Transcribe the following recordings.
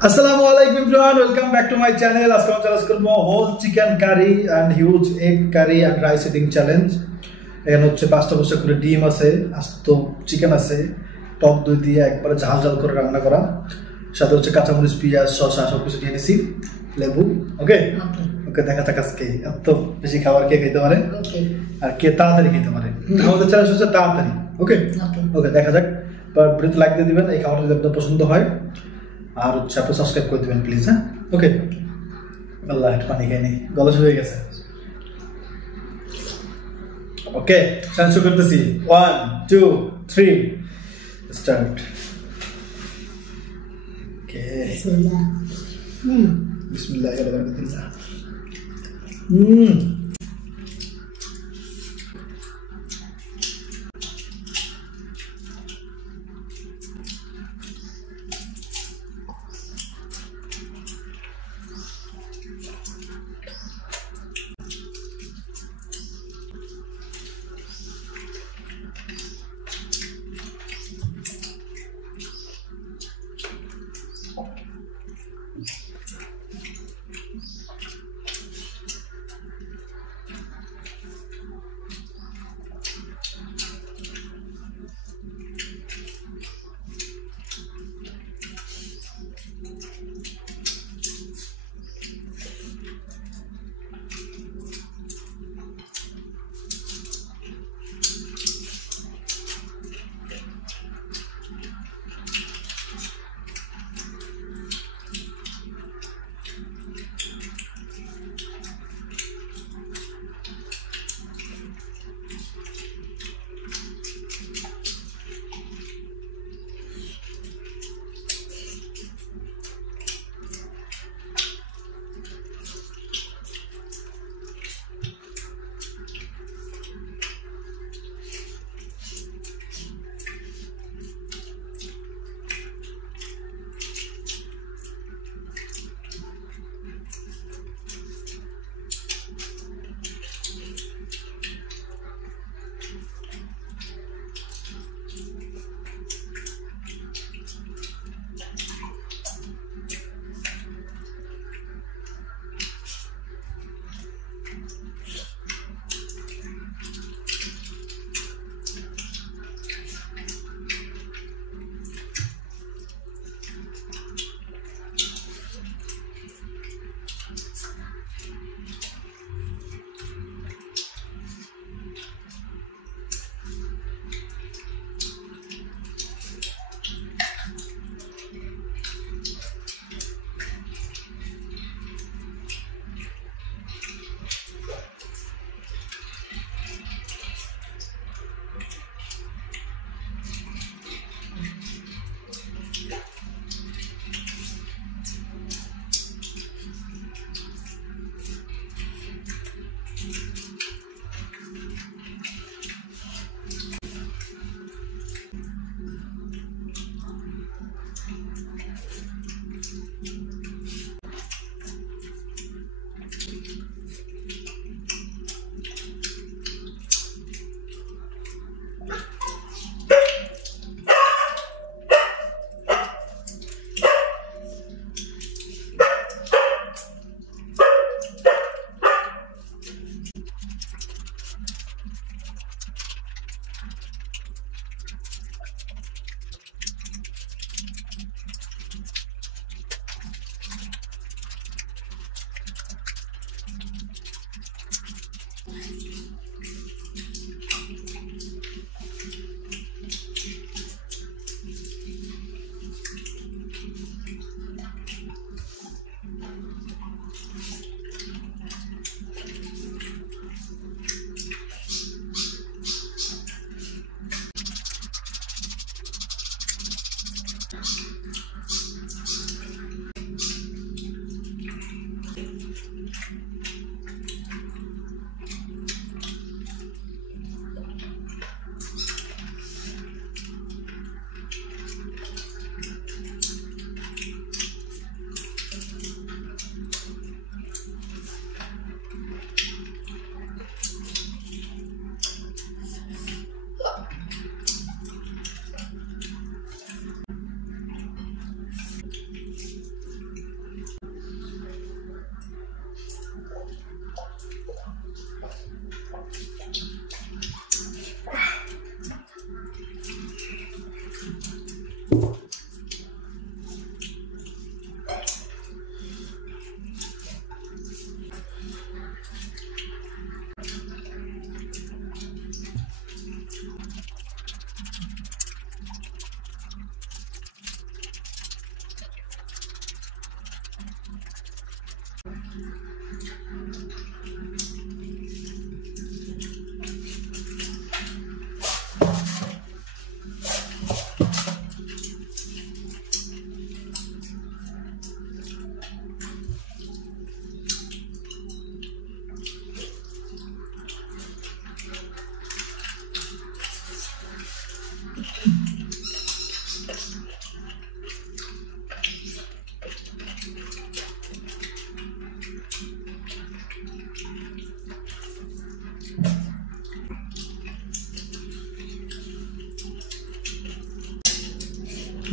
Assalamu alaikum everyone, welcome back to my channel. Aজকে আমরা challenge করব whole chicken curry and huge egg curry and rice eating challenge. এখানে হচ্ছে 5টা বছর করে ডিম আছে, আস্ত চিকেন আছে, টক দই দিয়ে একবারে ঝাল ঝাল করে রান্না করা, সাথে হচ্ছে কাঁচামরিচ, পেঁয়াজ, শসা সব কিছু দিয়ে নিছি, লেবু। ওকে ওকে, দেখা যাক আজকে এত বেশি খাবার কে খেতে পারে আর কে তাড়াতাড়ি খেতে পারে। আমাদের চ্যালেঞ্জ হচ্ছে তাড়াতাড়ি। ওকে ওকে, দেখা যাক। ভিডিওতে লাইক দিয়ে দিবেন এই খাবারটা যদি আপনার পছন্দ হয়, আর হচ্ছে আপনি সাবস্ক্রাইব করে দিবেন প্লিজ। হ্যাঁ, ওকে। আল্লাহ, একটু পানি খাই নি, গলা শুরু হয়ে গেছে। ওকে, শুরু করতেছি। 1 2 3 স্টার্ট। ওকে, বিসমিল্লাহ আলহামদুলিল্লাহ।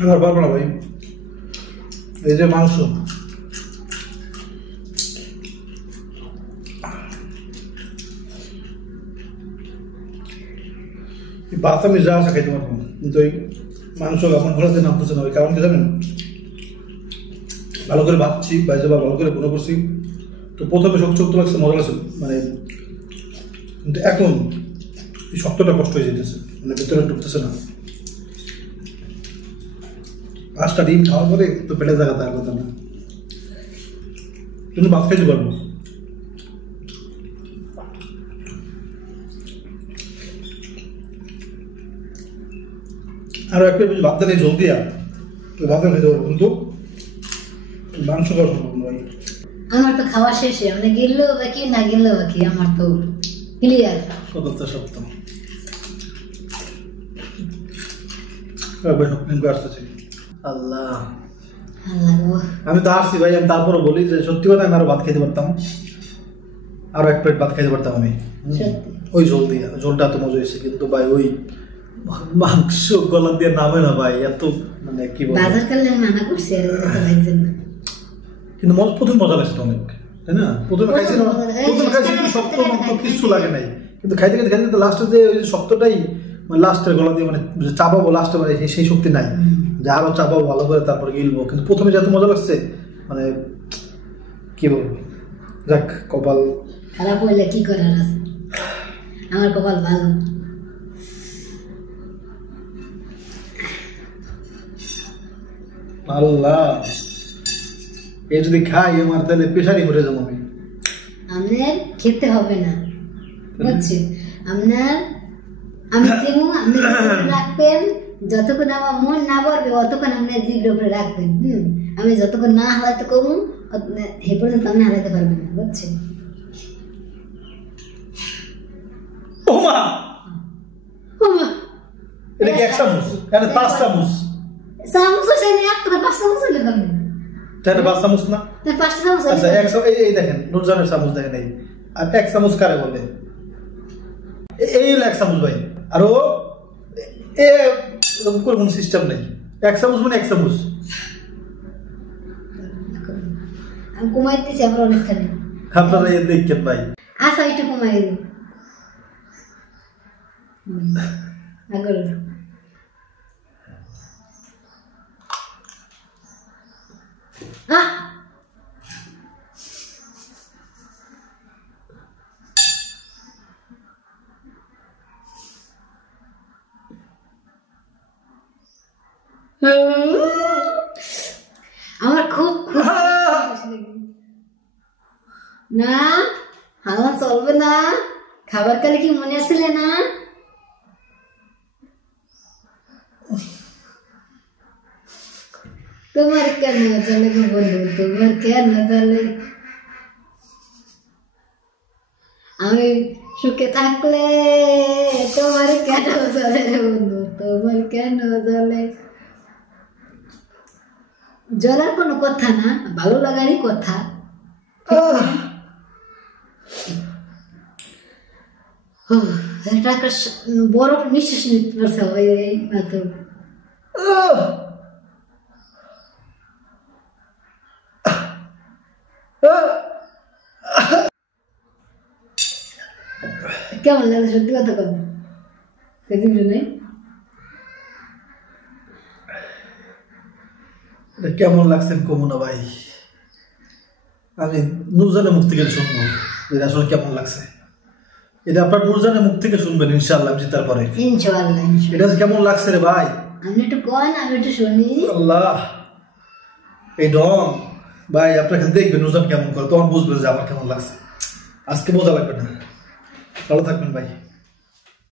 এবার পারবো না ভাই, এই যে মাংস ভাত আমি যা আছে খাইতে পারবো, কিন্তু এই মাংস এখন ঘোরাতে নামতেছে না। ওই কারণ কি জানেন, ভালো করে ভাবছি বাইজে বা ভালো করে মনে করছি, তো প্রথমে শক্ত লাগছে, মজা লাগছে, মানে কিন্তু এখন এই শক্তটা কষ্ট হয়ে যেতেছে, মানে ভেতরে ঢুকতেছে না। 5টা ডিম খাওয়ার পরে তো পেটে জায়গা তার কথা না, কিন্তু ভাত খাইতে পারবো। আরো একটা ভাত দিলে জল দিয়া তো ভাত খেতে পারবো, কিন্তু মাংস খাওয়া সম্ভব নয়। আমার তো খাওয়া শেষে, মানে গেলেও বাকি না গেলেও বাকি, আমার তো ক্লিয়ার। কথা সত্য। আসতেছি আল্লাহ আমি তো আসছি ভাই, আমি তারপরে বলি যে সত্যি কথা আমি আরো ভাত খেতে পারতাম, আরো এক প্লেট ভাত খেতে পারতাম আমি ওই ঝোল দিয়ে। ঝোলটা এত মজা হয়েছে, কিন্তু ভাই ওই মাংস গলা দিয়ে নামে না ভাই, এত মানে কি বলবো, বাজার করলে মানা করছি আর ভাইছেন না, কিন্তু প্রথম মজা লাগছে অনেক, তাই না? প্রথমে খাইছি শক্ত কিছু লাগে নাই, কিন্তু খাইতে খাইতে খাইতে লাস্টে যে ওই শক্তটাই মানে লাস্টের গলা দিয়ে মানে চাপাবো লাস্টে, মানে সেই শক্তি নাই যে আরো চাপাবো ভালো করে তারপরে গিলবো। কিন্তু প্রথমে যত মজা লাগছে মানে কি বলবো, যাক কপাল খারাপ হইলে কি করার আছে, আমার কপাল ভালো। আল্লাহ, এই যদি খাই আমার তাহলে প্রেশারই মরে যাবো আমি। আপনার খেতে হবে না বুঝছি, আপনার আমি যেমন আপনি রাখবেন, যতক্ষণ আমার মন না পড়বে অতক্ষণ আপনি জিভের উপরে রাখবেন। আমি যতক্ষণ না হালাতে কমু হে পর্যন্ত আপনি হালাতে পারবেন না, বুঝছেন? ওমা ওমা এটা কি 1 চামচ? এটা 5 চামচ। চামচ আছে না, একটা 5 চামচ হলে কেমন? তাহলে 5 চামচ না? 5 চামচ। আচ্ছা 1 চামচ, এই দেখেন নুরজানের চামচ দেখেন, এই আর 1 চামচ কারে বলে? এই হলো 1 চামচ ভাই, আর ও কোন সিস্টেম নেই। 1 চামচ মানে 1 চামচ। আমি কমাইতেছি আবার অনেকখানি, আপনারা এই দেখেন ভাই। আচ্ছা একটু কমাই দিন আগর। আমার খুব খুব না হাওয়া চলবে না, খাবার কালে কি মনে আসলে না? তোমার কেন চলে গো বন্ধু, তোমার কেন চলে? আমি সুখে থাকলে তোমার কেন চলে রে বন্ধু, তোমার কেন চলে? জ্বলার কোনো কথা না, ভালো লাগারই কথা। একটা বরফ নিঃশ্বাস নিতে পারছে এই মাত্র। কেমন লাগে সত্যি কথা কম? এটা কেমন লাগছেন কমুনা ভাই? আমি নূরজানের মুখ থেকে শুনবো এটা আসলে কেমন লাগছে। এটা আপনার নূরজানের মুখ থেকে শুনবেন ইনশাআল্লাহ জিতার পরে। ইনশাআল্লাহ। এটা কেমন লাগছে রে ভাই? আমি একটু কোন, আমি একটু শুনি। আল্লাহ, এই ডন ভাই আপনাকে দেখবেন নূরজান কেমন করে, তখন বুঝবেন যে আমার কেমন লাগছে। আজকে বোঝা লাগবে না। ভালো থাকবেন ভাই।